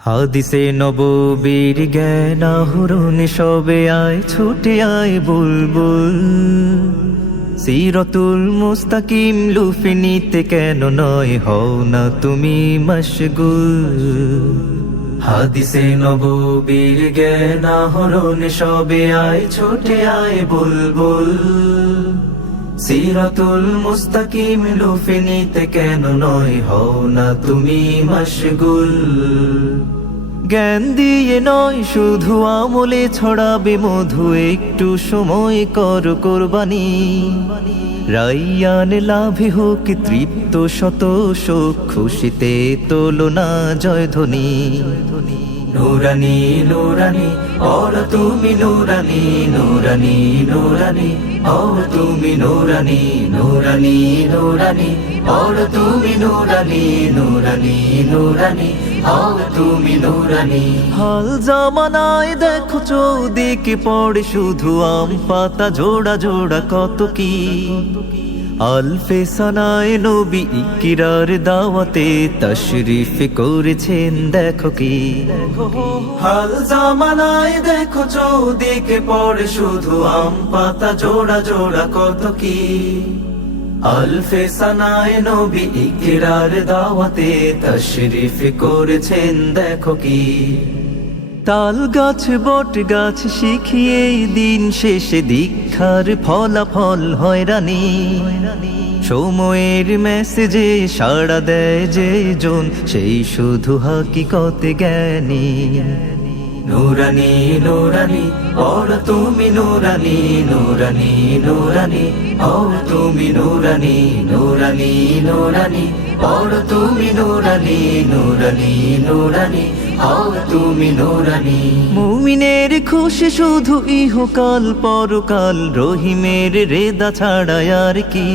হাদিসে নববীর জ্ঞান আহরণ সবে আয়, ছুটে আয় বুলবুল। সিরতুল মুস্তাকিম লুফে নিতে কেন নয় হও না তুমি মশগুল। হাদিসে নববীর জ্ঞান আহরণ সবে আয়, ছুটে আয় বুলবুল। সিরাতুল মুস্তাকিম লুফে নিতে কেন নয় হও না তুমি মশগুল। জ্ঞান দিয়ে নয়, শুধু আমলে ছড়াবে মধু, একটু সময় কর কোরবানি। রাইয়ান লাভে হোক তৃপ্ত শত শোক খুশিতে তোলো না জয় ধ্বনি। নুরানি নুরানি অর তুমি নুরানি নুরানি নুরানি ওর তুমি নুরানি নুরানি নুরানি অর তুমি নুরানি নুরানি নুরানি ওর তুমি নুরানি। হাল জামানায় দেখো চৌদিকে পড়ে শুধু আম পাতা জোড়া জোড়া কত কি। আলফে সানায় নবী ইকিরার দাওয়াতে তশরিফ করেছেন, দেখো কি। হাল জামানায় দেখো চৌদিকে পড়ে শুধু আম পাতা জোড়া জোড়া, কত কি। আলফে সানায় নবী ইকিরার দাওয়াতে তশরিফ করেছেন, দেখো কি। তাল গাছ বট গাছ শিখিয়ে দিন শেষে দীক্ষার ফলাফল হয়রানি সময়ের মেসেজে সাড়া দেয় যে জন, সেই শুধু হাকিকতে জ্ঞানী। নুরানি নুরানি ওর তুমি নুরানি নুরানি নুরানি ওর তুমি নুরানি নুরানি নুরানি ওর তুমি নুরানি নুরানি নুরানি ওর তুমি নুরানি। মুমিনের খুশি শুধু ইহকাল পরকাল, রহিমের রেদা ছাড়া আর কি?